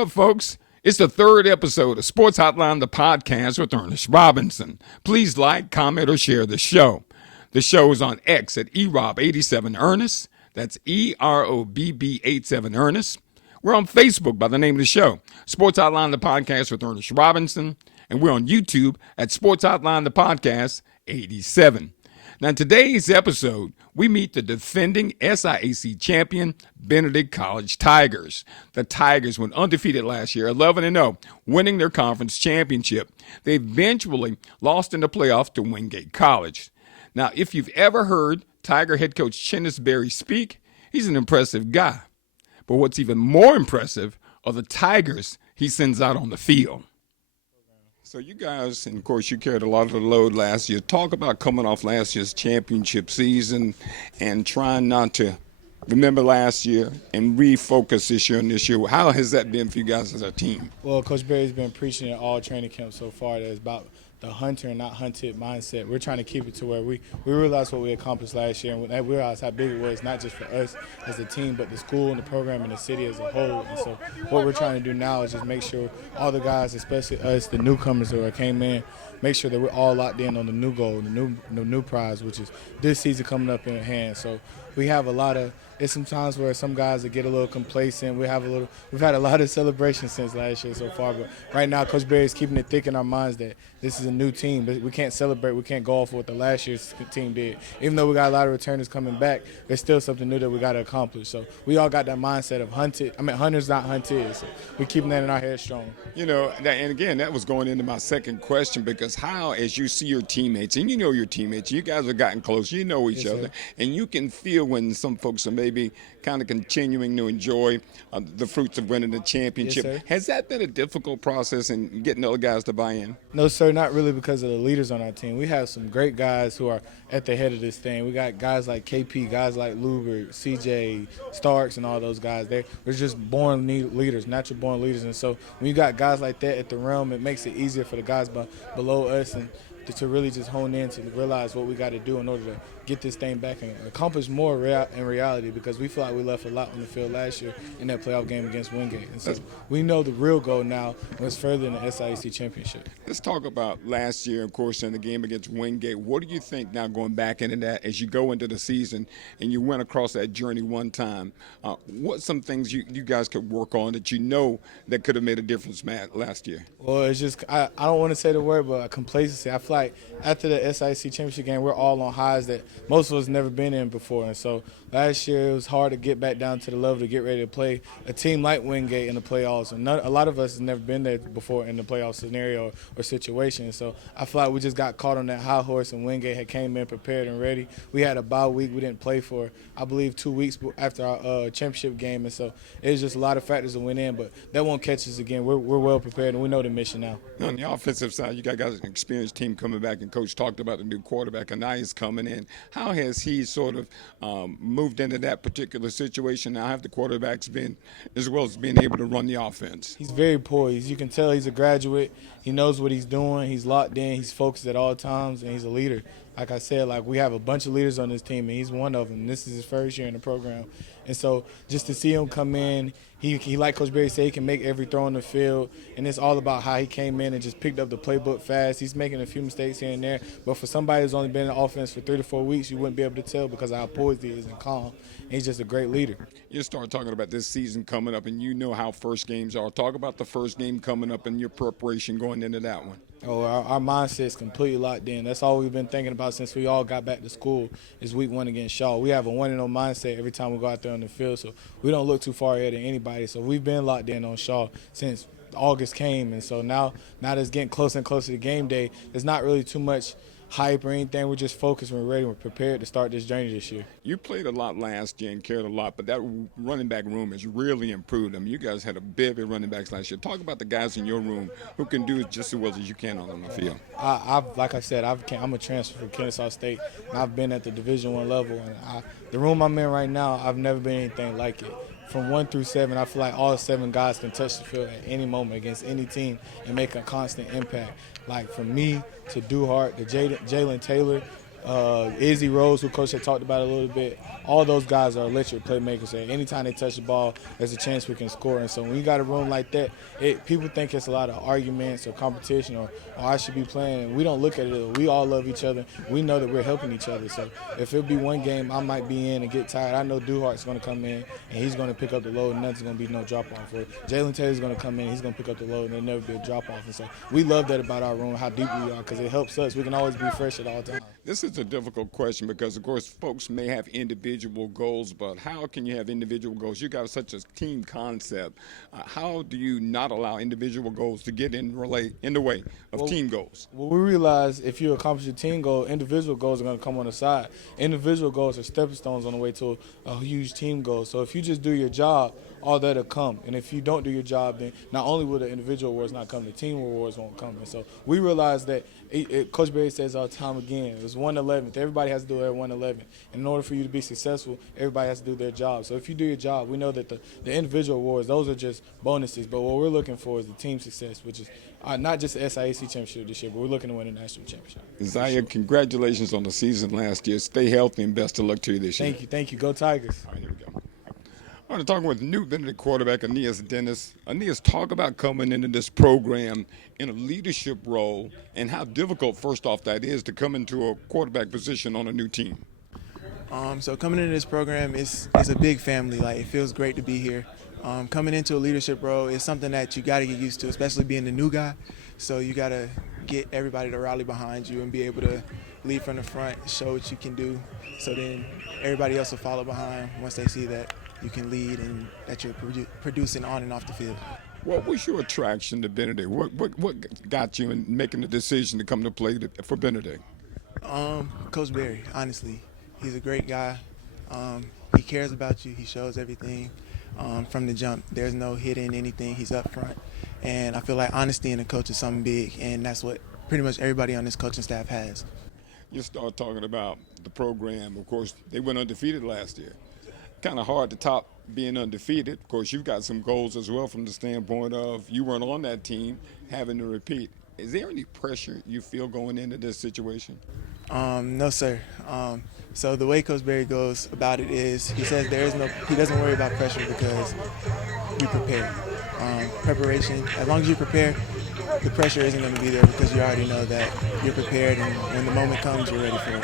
up, folks? It's the third episode of Sports Hotline, the podcast with Ernest Robinson. Please like, comment, or share the show. The show is on X at erob87ernest. That's EROBB87ernest. We're on Facebook by the name of the show, Sports Hotline, the podcast with Ernest Robinson. And we're on YouTube at Sports Hotline, the podcast 87. Now, in today's episode, we meet the defending SIAC Champion Benedict College Tigers. The Tigers went undefeated last year, 11-0, winning their conference championship. They eventually lost in the playoffs to Wingate College. Now, if you've ever heard Tiger head coach Ernest speak, he's an impressive guy. But what's even more impressive are the Tigers he sends out on the field. So you guys, and of course you carried a lot of the load last year. Talk about coming off last year's championship season and trying not to remember last year and refocus this year and this year. How has that been for you guys as a team? Well, Coach Berry's been preaching at all training camps so far that it's about the hunter and not hunted mindset. We're trying to keep it to where we realized what we accomplished last year, and we realized how big it was, not just for us as a team, but the school and the program and the city as a whole. And so what we're trying to do now is just make sure all the guys, especially us, the newcomers that came in, make sure that we're all locked in on the new goal, the new prize, which is this season coming up in hand. So we have a lot of – it's some times where some guys that get a little complacent. We've had a lot of celebrations since last year so far, but right now Coach Berry is keeping it thick in our minds that this is a new team. But we can't celebrate. We can't go off what the last year's team did. Even though we got a lot of returners coming back, there's still something new that we got to accomplish. So we all got that mindset of hunters not hunted. So we're keeping that in our head strong. You know, and again, that was going into my second question, because how, as you see your teammates, and you know your teammates, you guys have gotten close, you know each other, and you can feel when some folks are maybe kind of continuing to enjoy the fruits of winning the championship. Yes, has that been a difficult process in getting other guys to buy in? No, sir, not really, because of the leaders on our team. We have some great guys who are at the head of this thing. We got guys like KP, guys like Loobert, CJ, Starks, and all those guys. They're just born leaders, natural born leaders. And so when you got guys like that at the realm, it makes it easier for the guys below us and to really just hone in to realize what we got to do in order to get this thing back and accomplish more in reality, because we feel like we left a lot on the field last year in that playoff game against Wingate. And so we know the real goal now was further in the SIAC Championship. Let's talk about last year, of course, in the game against Wingate. What do you think now going back into that as you go into the season and you went across that journey one time? What some things you guys could work on that you know that could have made a difference, Matt, last year? Well, it's just I don't want to say the word, but complacency. I feel like after the SIAC Championship game, we're all on highs that most of us never been in before. And so last year it was hard to get back down to the level to get ready to play a team like Wingate in the playoffs. And a lot of us have never been there before in the playoff scenario or situation. So I feel like we just got caught on that high horse, and Wingate had came in prepared and ready. We had a bye week. We didn't play for, I believe, 2 weeks after our championship game. And so it was just a lot of factors that went in, but that won't catch us again. We're well prepared, and we know the mission now. On the offensive side, you got guys, an experienced team coming back, and Coach talked about the new quarterback, Aeneas, coming in. How has he sort of moved into that particular situation? Now, have the quarterbacks been, as well as being able to run the offense? He's very poised. You can tell he's a graduate. He knows what he's doing. He's locked in. He's focused at all times, and he's a leader. Like I said, we have a bunch of leaders on this team, and he's one of them. This is his first year in the program. And so just to see him come in, he like Coach Berry said, he can make every throw on the field, and it's all about how he came in and just picked up the playbook fast. He's making a few mistakes here and there, but for somebody who's only been in the offense for 3 to 4 weeks, you wouldn't be able to tell because of how poised he is and calm. And he's just a great leader. You start talking about this season coming up, and you know how first games are. Talk about the first game coming up and your preparation going into that one. Oh, our mindset is completely locked in. That's all we've been thinking about since we all got back to school is week 1 against Shaw. We have a 1-0 mindset every time we go out there on the field, so we don't look too far ahead of anybody. So we've been locked in on Shaw since August came, and so now that it's getting closer and closer to game day, there's not really too much hype or anything. We're just focused, we're ready, we're prepared to start this journey this year. You played a lot last year and carried a lot, but that running back room has really improved. I mean, you guys had a big running backs last year. Talk about the guys in your room who can do it just as well as you can on the field. Like I said, I'm a transfer from Kennesaw State, and I've been at the Division I level. And the room I'm in right now, I've never been anything like it. From 1 through 7, I feel like all 7 guys can touch the field at any moment against any team and make a constant impact. Like from me to Duhart to Jalen Taylor, Izzy Rose, who Coach had talked about a little bit, all those guys are electric playmakers. And anytime they touch the ball, there's a chance we can score. And so when you got a room like that, people think it's a lot of arguments or competition or I should be playing. We don't look at it. We all love each other. We know that we're helping each other. So if it'll be one game I might be in and get tired, I know Duhart's going to come in and he's going to pick up the load and nothing's going to be no drop-off. Or Jalen Taylor's going to come in, he's going to pick up the load and there'll never be a drop-off. And so we love that about our room, how deep we are, because it helps us. We can always be fresh at all times. This is a difficult question because, of course, folks may have individual goals, but how can you have individual goals? You got such a team concept. How do you not allow individual goals to get in the way of team goals? Well, we realize if you accomplish a team goal, individual goals are going to come on the side. Individual goals are stepping stones on the way to a huge team goal. So if you just do your job, all that'll come. And if you don't do your job, then not only will the individual awards not come, the team awards won't come. And so we realize that Coach Berry says all the time again, it was 1/11. Everybody has to do it at 1/11. In order for you to be successful, everybody has to do their job. So if you do your job, we know that the individual awards, those are just bonuses. But what we're looking for is the team success, which is not just the SIAC championship this year, but we're looking to win a national championship. Zaire, congratulations on the season last year. Stay healthy and best of luck to you this year. Thank you. Go Tigers. All right, here we go. I want to talk with new Benedict quarterback Aeneas Dennis. Aeneas, talk about coming into this program in a leadership role and how difficult, first off, that is to come into a quarterback position on a new team. So coming into this program is a big family. Like, it feels great to be here. Coming into a leadership role is something that you got to get used to, especially being the new guy. So you got to get everybody to rally behind you and be able to lead from the front, show what you can do. So then everybody else will follow behind once they see that you can lead and that you're producing on and off the field. What was your attraction to Benedict? What got you in making the decision to come to play for Benedict? Coach Berry, honestly. He's a great guy. He cares about you. He shows everything from the jump. There's no hidden anything. He's up front. And I feel like honesty in a coach is something big, and that's what pretty much everybody on this coaching staff has. You start talking about the program. Of course, they went undefeated last year. Kind of hard to top being undefeated. Of course, you've got some goals as well from the standpoint of you weren't on that team, having to repeat. Is there any pressure you feel going into this situation? No, sir. So the way Coach Berry goes about it is he says he doesn't worry about pressure because we prepare. Preparation, as long as you prepare, the pressure isn't going to be there because you already know that you're prepared, and when the moment comes, you're ready for it.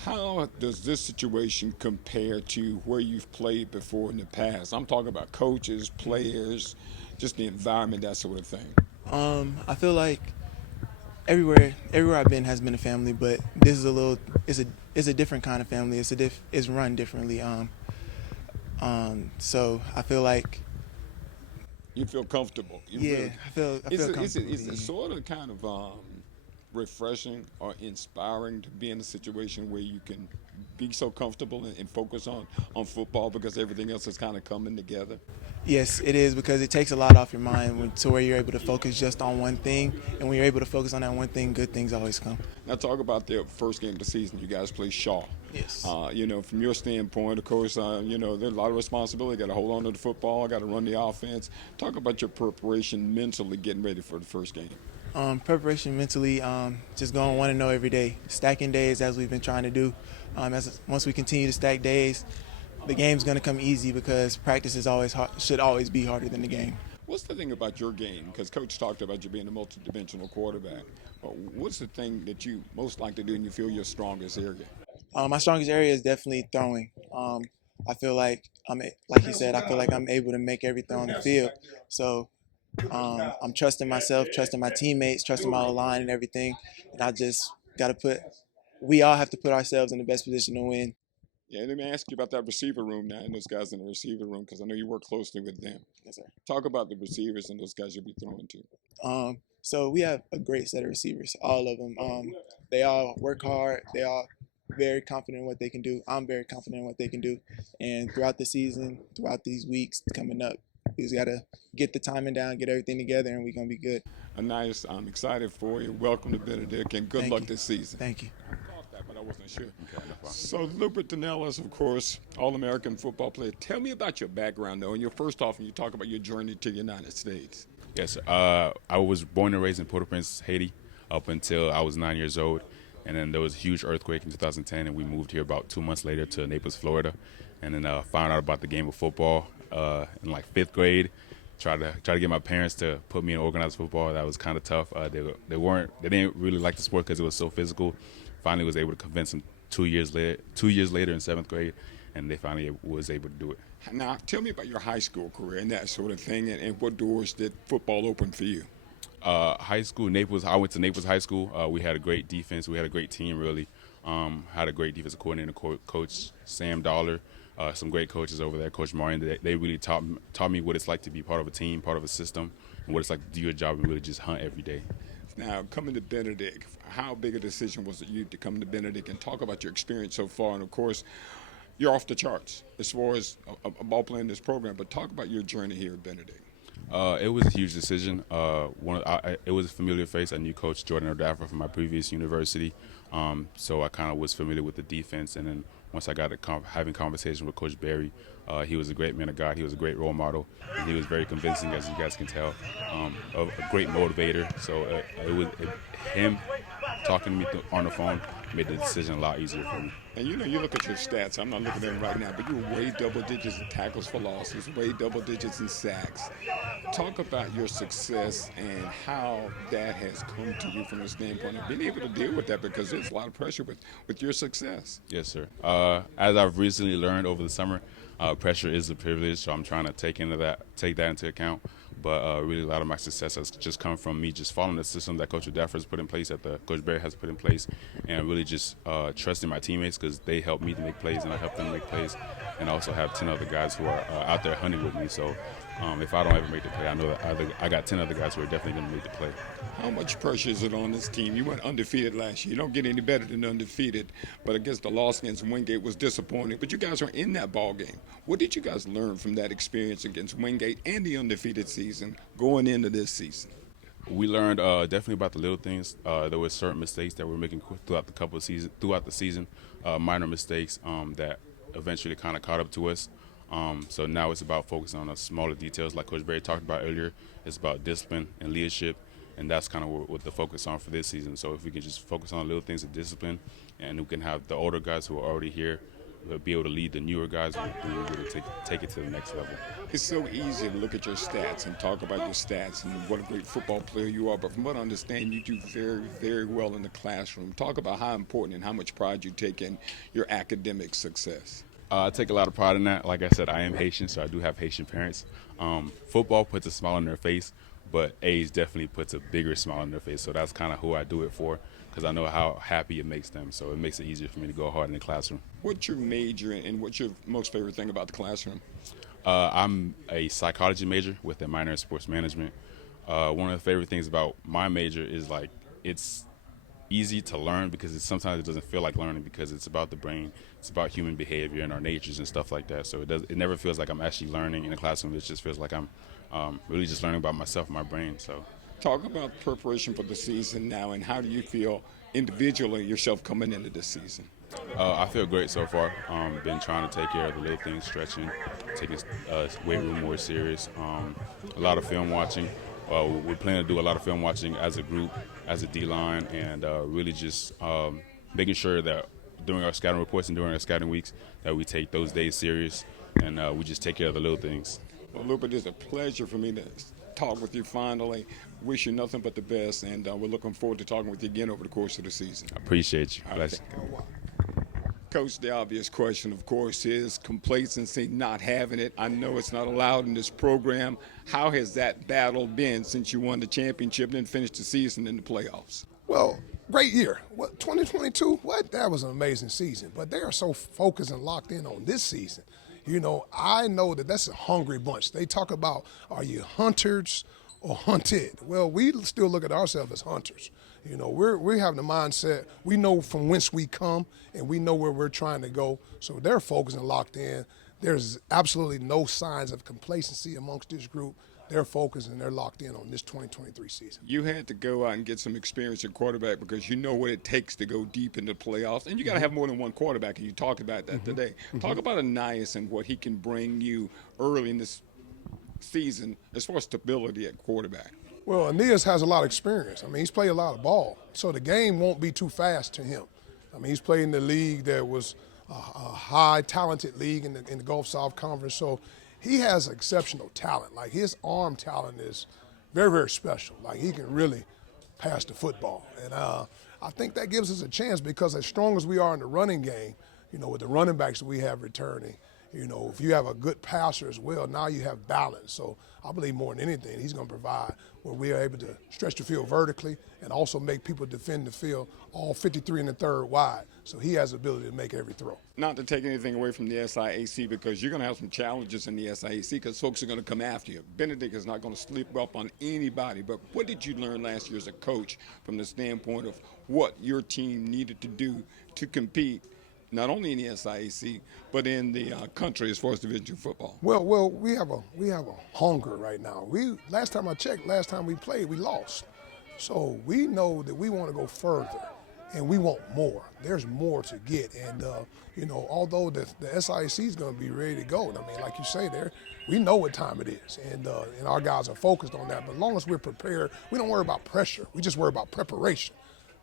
How does this situation compare to where you've played before in the past? I'm talking about coaches, players, just the environment, that sort of thing. I feel like everywhere I've been has been a family, but this is it's a different kind of family. It's run differently. So I feel like you feel comfortable. I feel comfortable. Is it sort of kind of refreshing or inspiring to be in a situation where you can be so comfortable and focus on football because everything else is kind of coming together? Yes, it is, because it takes a lot off your mind to where you're able to focus just on one thing, and when you're able to focus on that one thing, good things always come. Now talk about the first game of the season. You guys play Shaw. Yes. From your standpoint, of course, there's a lot of responsibility. Got to hold on to the football. Got to run the offense. Talk about your preparation mentally getting ready for the first game. Preparation mentally, just going 1-0 every day, stacking days as we've been trying to do. Once we continue to stack days, the game's going to come easy because practice should always be harder than the game. What's the thing about your game? Because Coach talked about you being a multidimensional quarterback. What's the thing that you most like to do and you feel your strongest area? My strongest area is definitely throwing. I feel like like he said, I feel like I'm able to make every throw on the field. So I'm trusting myself, trusting my teammates, trusting my line and everything. And I just got to we all have to put ourselves in the best position to win. Yeah, let me ask you about that receiver room now and those guys in the receiver room, because I know you work closely with them. Yes, sir. Talk about the receivers and those guys you'll be throwing to. So we have a great set of receivers, all of them. They all work hard. They all very confident in what they can do. I'm very confident in what they can do. And throughout the season, throughout these weeks coming up, we just got to get the timing down, get everything together, and we're going to be good. Nice. I'm excited for you. Welcome to Benedict, and good luck this season. Thank you. But I wasn't sure. Okay, no, so Loobert, Denelus, of course, All-American football player. Tell me about your background, though, and when you talk about your journey to the United States. Yes, I was born and raised in Port-au-Prince, Haiti, up until I was 9 years old. And then there was a huge earthquake in 2010, and we moved here about 2 months later to Naples, Florida. And then found out about the game of football in like 5th grade. Tried to get my parents to put me in organized football. That was kind of tough. They didn't really like the sport because it was so physical. Finally was able to convince them 2 years later in 7th grade, and they finally was able to do it. Now, tell me about your high school career and that sort of thing, and what doors did football open for you? High school, Naples. I went to Naples High School. We had a great defense. We had a great team, really. Had a great defensive coordinator, Coach Sam Dollar. Some great coaches over there, Coach Martin. They really taught me what it's like to be part of a team, part of a system, and what it's like to do your job and really just hunt every day. Now, coming to Benedict, how big a decision was it you to come to Benedict, and talk about your experience so far? And, of course, you're off the charts as far as a ball player in this program, but talk about your journey here at Benedict. It was a huge decision. It was a familiar face. I knew Coach Jordan O'Daffer from my previous university, so I kind of was familiar with the defense. And then once I got having conversation with Coach Barry, he was a great man of God. He was a great role model, and he was very convincing, as you guys can tell, a great motivator. So him talking to me on the phone made the decision a lot easier for me. And you look at your stats. I'm not looking at them right now, but you were way double digits in tackles for losses, way double digits in sacks. Talk about your success and how that has come to you from the standpoint of being able to deal with that, because there's a lot of pressure with your success. Yes, sir. As I've recently learned over the summer, pressure is a privilege, so I'm trying to take that into account. But really, a lot of my success has just come from me just following the system that Coach O'Daffer has put in place, that Coach Barry has put in place, and really just trusting my teammates, because they help me to make plays and I help them make plays, and I also have 10 other guys who are out there hunting with me. So if I don't ever make the play, I know that I got 10 other guys who are definitely going to make the play. How much pressure is it on this team? You went undefeated last year. You don't get any better than undefeated, but I guess the loss against Wingate was disappointing. But you guys are in that ball game. What did you guys learn from that experience against Wingate and the undefeated season going into this season? We learned definitely about the little things. There were certain mistakes that we were making throughout the season, minor mistakes that eventually kind of caught up to us. So now it's about focusing on the smaller details, like Coach Barry talked about earlier. It's about discipline and leadership, and that's kind of what the focus on for this season. So if we can just focus on little things of discipline, and we can have the older guys who are already here be able to lead the newer guys, we're going to take it to the next level. It's so easy to look at your stats and talk about your stats and what a great football player you are, but from what I understand, you do very, very well in the classroom. Talk about how important and how much pride you take in your academic success. I take a lot of pride in that. Like I said, I am Haitian, so I do have Haitian parents. Football puts a smile on their face, but A's definitely puts a bigger smile on their face. So that's kind of who I do it for, because I know how happy it makes them. So it makes it easier for me to go hard in the classroom. What's your major and what's your most favorite thing about the classroom? I'm a psychology major with a minor in sports management. One of the favorite things about my major is like it's easy to learn, because sometimes it doesn't feel like learning, because it's about the brain, it's about human behavior and our natures and stuff like that. So it never feels like I'm actually learning in the classroom. It just feels like I'm really just learning about myself and my brain. So talk about preparation for the season now, and how do you feel individually yourself coming into this season? I feel great so far. Been trying to take care of the little things, stretching, taking weight room more serious, a lot of film watching. We're planning to do a lot of film watching as a group, as a D-line, and really just making sure that during our scouting reports and during our scouting weeks that we take those days serious, and we just take care of the little things. Well, Loobert, it's a pleasure for me to talk with you finally. Wish you nothing but the best, and we're looking forward to talking with you again over the course of the season. I appreciate you. Bless you. Coach, the obvious question, of course, is complacency, not having it. I know it's not allowed in this program. How has that battle been since you won the championship and then finished the season in the playoffs? Well, great year. 2022? That was an amazing season. But they are so focused and locked in on this season. You know, I know that that's a hungry bunch. They talk about, are you hunters or hunted? Well, we still look at ourselves as hunters. You know, we're having the mindset, we know from whence we come, and we know where we're trying to go. So they're focused and locked in. There's absolutely no signs of complacency amongst this group. They're focused and they're locked in on this 2023 season. You had to go out and get some experience at quarterback, because you know what it takes to go deep into the playoffs. And you got to have more than one quarterback, and you talked about that today. Talk about Aeneas and what he can bring you early in this season as far as stability at quarterback. Well, Aeneas has a lot of experience. I mean, he's played a lot of ball, so the game won't be too fast to him. I mean, he's played in the league that was a high talented league in the Gulf South Conference, so he has exceptional talent. Like, his arm talent is very, very special. Like, he can really pass the football. And I think that gives us a chance because as strong as we are in the running game, you know, with the running backs that we have returning, you know, if you have a good passer as well, now you have balance. So I believe more than anything, he's going to provide where we are able to stretch the field vertically and also make people defend the field all 53 in the third wide. So he has the ability to make every throw. Not to take anything away from the SIAC, because you're going to have some challenges in the SIAC because folks are going to come after you. Benedict is not going to slip up on anybody. But what did you learn last year as a coach from the standpoint of what your team needed to do to compete, not only in the SIAC, but in the country as far as Division II football? Well, we have a hunger right now. Last time I checked, last time we played, we lost. So we know that we want to go further, and we want more. There's more to get, and you know, although the SIAC is going to be ready to go, I mean, like you say, we know what time it is, and our guys are focused on that. But as long as we're prepared, we don't worry about pressure. We just worry about preparation.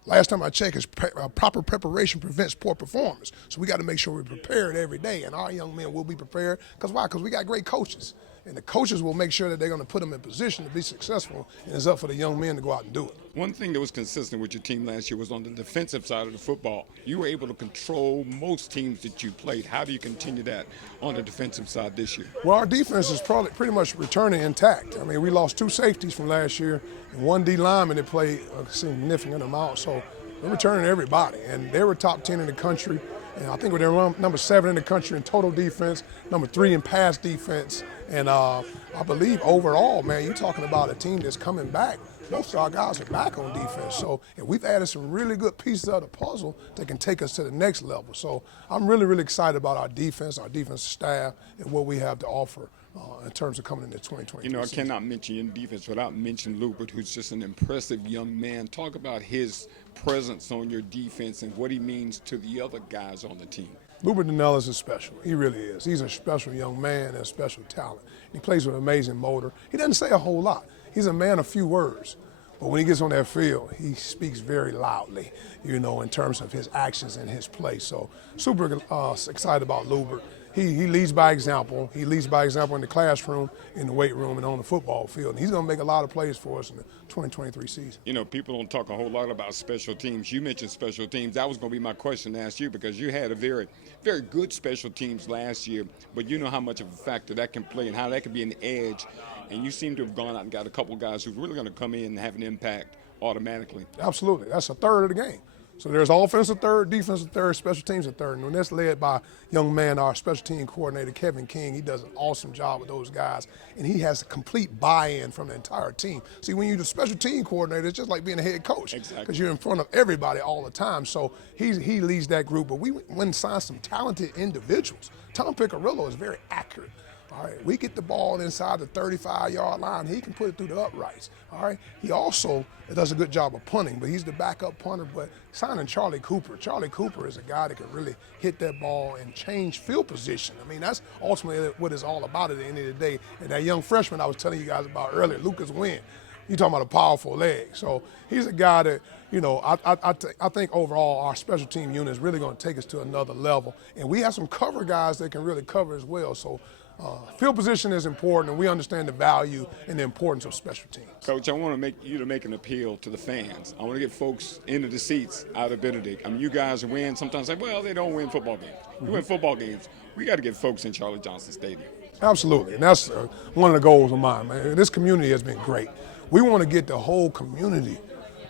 Last time I checked, proper preparation prevents poor performance. So we got to make sure we're prepared every day, and our young men will be prepared. Because why? Because we got great coaches, and the coaches will make sure that they're going to put them in position to be successful, and it's up for the young men to go out and do it. One thing that was consistent with your team last year was on the defensive side of the football. You were able to control most teams that you played. How do you continue that on the defensive side this year? Well, our defense is probably pretty much returning intact. I mean, we lost 2 safeties from last year and 1 D lineman that played a significant amount. So we're returning everybody, and they were top 10 in the country. And I think they're number 7 in the country in total defense, number 3 in pass defense. And I believe overall, man, you're talking about a team that's coming back. Most of our guys are back on defense. So and we've added some really good pieces of the puzzle that can take us to the next level. So I'm really, really excited about our defense staff, and what we have to offer in terms of coming into 2023. You know, I cannot mention your defense without mentioning Loobert, who's just an impressive young man. Talk about his presence on your defense and what he means to the other guys on the team. Loobert Denelus is special. He really is. He's a special young man and a special talent. He plays with amazing motor. He doesn't say a whole lot. He's a man of few words. But when he gets on that field, he speaks very loudly, you know, in terms of his actions and his play. So super excited about Loobert. He leads by example. He leads by example in the classroom, in the weight room, and on the football field. And he's going to make a lot of plays for us in the 2023 season. You know, people don't talk a whole lot about special teams. You mentioned special teams. That was going to be my question to ask you, because you had a very, very good special teams last year. But you know how much of a factor that can play and how that can be an edge. And you seem to have gone out and got a couple guys who's really going to come in and have an impact automatically. Absolutely. That's a third of the game. So there's offensive third, defensive third, special teams a third. And that's led by young man, our special team coordinator, Kevin King. He does an awesome job with those guys. And he has a complete buy-in from the entire team. See, when you're the special team coordinator, it's just like being a head coach. Exactly. Because you're in front of everybody all the time. So he leads that group. But we went and signed some talented individuals. Tom Piccirillo is very accurate. All right, we get the ball inside the 35-yard line. He can put it through the uprights. All right, he also does a good job of punting, but he's the backup punter. But signing Charlie Cooper. Charlie Cooper is a guy that can really hit that ball and change field position. I mean, that's ultimately what it's all about at the end of the day. And that young freshman I was telling you guys about earlier, Lucas Wynn, you're talking about a powerful leg. So he's a guy that, you know, I think overall our special team unit is really going to take us to another level. And we have some cover guys that can really cover as well. So field position is important, and we understand the value and the importance of special teams. Coach, I want to make an appeal to the fans. I want to get folks into the seats out of Benedict. I mean, you guys win. Sometimes say, well, they don't win football games. We win football games. We got to get folks in Charlie Johnson Stadium. Absolutely, and that's one of the goals of mine, man. This community has been great. We want to get the whole community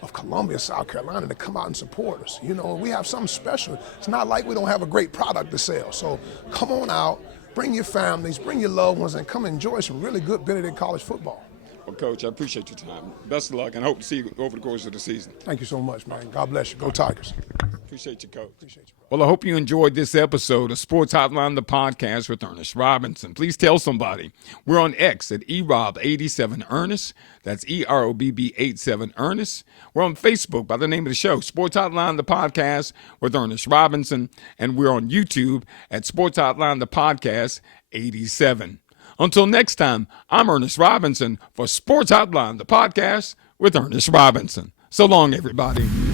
of Columbia, South Carolina, to come out and support us. You know, we have something special. It's not like we don't have a great product to sell. So come on out. Bring your families, bring your loved ones, and come enjoy some really good Benedict College football. Well, Coach, I appreciate your time. Best of luck, and hope to see you over the course of the season. Thank you so much, man. God bless you. Go Tigers. Appreciate you, Coach. Appreciate you. Well, I hope you enjoyed this episode of Sports Hotline, the podcast with Ernest Robinson. Please tell somebody. We're on X at erob87ernest. That's EROBB87ernest. We're on Facebook by the name of the show, Sports Hotline, the podcast with Ernest Robinson. And we're on YouTube at Sports Hotline, the podcast 87. Until next time, I'm Ernest Robinson for Sports Hotline, the podcast with Ernest Robinson. So long, everybody.